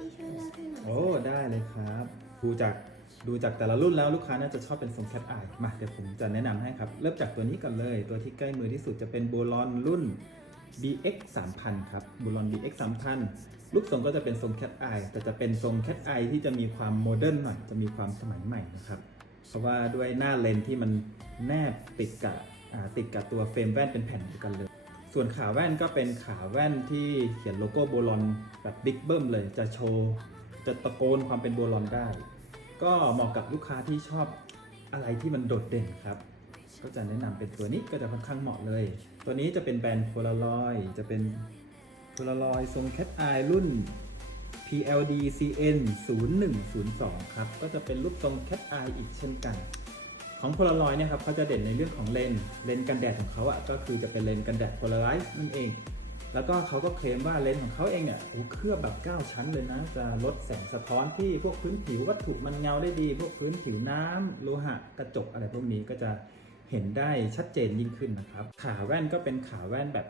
พี่ช่วยเลือกให้หน่อยโอ้ได้เลยครับดูจากดูจากแต่ละรุ่นแล้วลูกค้าน่าจะชอบเป็นทรงแคทอายมาเดี๋ยวผมจะแนะนำให้ครับ เริ่มจากตัวนี้ก่อนเลย ตัวที่ใกล้มือที่สุดจะเป็นโบลอนรุ่น BX 3000ครับโบลอน BX 3000รูปทรงก็จะเป็นทรงแคทอายแต่จะเป็นทรงแคทอายที่จะมีความโมเดิร์นหน่อย จะมีความสมัยใหม่นะครับ เพราะว่าด้วยหน้าเลนส์ที่มันแนบติดกับอ่าติดกับตัวเฟรมแว่นเป็นแผ่นเดียวกันเลย ส่วนขาแว่นก็เป็นขาแว่นที่เขียนโลโก้โบลอนแบบบิ๊กเบิ้มเลยจะโชว์จะตะโกนความเป็นโบลอนได้ ก็เหมาะกับลูกค้าที่ชอบอะไรที่มันโดดเด่นครับ ก็จะแนะนำเป็นตัวนี้ก็จะค่อนข้างเหมาะเลย ตัวนี้จะเป็นแบรนด์โพลารอยจะเป็นโพลารอยทรงแคทอายรุ่น PLD CN 0102 ครับ ก็จะเป็นรูปทรงแคทอายอีกเช่นกัน ของโพลารอยเนี่ยครับเขาจะเด่นในเรื่องของเลนส์เลนส์กันแดดของเขาอะก็คือจะเป็นเลนส์กันแดดโพลาไรซ์นั่นเอง แล้วก็เขาก็เคลมว่าเลนส์ของเขาเองอะโอ้เคลือบแบบ 9 ชั้นเลยนะ จะลดแสงสะท้อนที่พวกพื้นผิววัตถุมันเงาได้ดี พวกพื้นผิวน้ำโลหะกระจกอะไรพวกนี้ก็จะเห็นได้ชัดเจนยิ่งขึ้นนะครับ ขาแว่นก็เป็นขาแว่นแบบ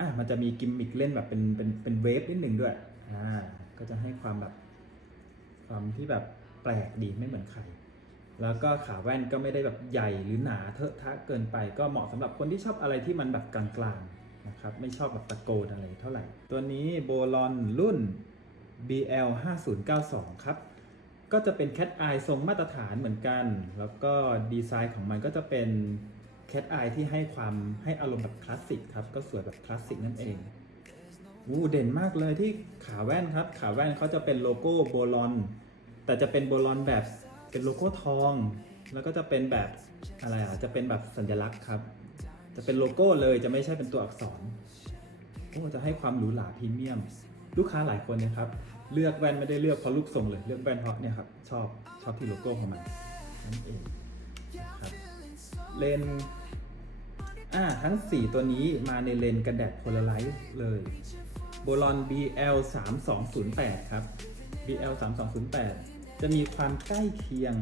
อะมันจะมีกิมมิคเล่นแบบเป็นเป็นเป็นเวฟนิดหนึ่งด้วยอ่าก็จะให้ความแบบความที่แบบแปลกดีไม่เหมือนใคร แล้วก็ขาแว่นก็ไม่ได้แบบใหญ่หรือหนาเทอะทะเกินไป ก็เหมาะสำหรับคนที่ชอบอะไรที่มันแบบกลางๆนะครับไม่ชอบแบบตะโกนอะไรเท่าไหร่ ตัวนี้โบลอนรุ่น BL 5092ครับ ก็จะเป็นแค t ไอทรงมาตรฐานเหมือนกัน แล้วก็ดีไซน์ของมันก็จะเป็นแค t ไอที่ให้ความให้อารมณ์แบบคลาสสิกครับ ก็สวยแบบคลาสสิกนั่นเองอู้เด่นมากเลยที่ขาแว่นครับ ขาแว่นเขาจะเป็นโลโก้โบลอน แต่จะเป็นโบลอนแบบ เป็นโลโก้ทอง แล้วก็จะเป็นแบบอะไรอะ จะเป็นแบบสัญลักษณ์ครับ จะเป็นโลโก้เลยจะไม่ใช่เป็นตัวอักษรโอ้จะให้ความหรูหราพรีเมียม ลูกค้าหลายคนเนะครับ เลือกแว่นไม่ได้เลือกเพราะรูปทรงเลย เลือกแว่นเพราะเนี่ยครับชอบชอบที่โลโก้ของมันนั่นเองครับเลนอ่าทั้ง 4 ตัวนี้มาในเลนกันแดดโพลาไรซ์เลยโบลอน BL 3208ครับ BL 3208 จะมีความใกล้เคียง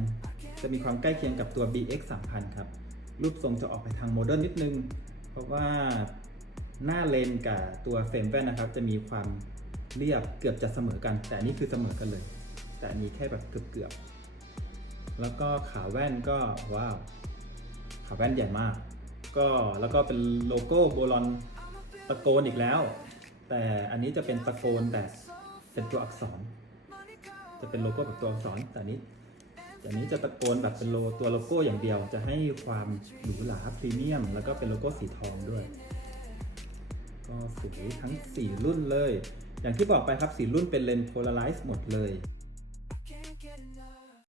จะมีความใกล้เคียงกับตัว BX 3000ครับ รูปทรงจะออกไปทางโมเดิร์นนิดนึง เพราะว่าหน้าเลนกับตัวเฟรมแว่นนะครับ จะมีความเรียบเกือบจะเสมอกัน แต่นนี้คือเสมอกันเลย แต่อันนี้แค่แบบเกือบๆแล้วก็ขาแว่นก็ว้าวขาแว่นใหญ่มาก ก็แล้วก็เป็นโลโก้โบลอนตะโกนอีกแล้ว แต่อันนี้จะเป็นตะโกนแบบเป็นตัวอักษร จะเป็นโลโก้แบบตัวอักษรแต่นี้แต่นนี้จะตะโกนแบบเป็นโลตัวโลโก้อย่างเดียว จะให้ความหรูหราพรีเมียม แล้วก็เป็นโลโก้สีทองด้วย ก็สวยทั้ง 4 รุ่นเลย อย่างที่บอกไปครับ 4 รุ่นเป็นเลนส์โพลาไรซ์หมดเลย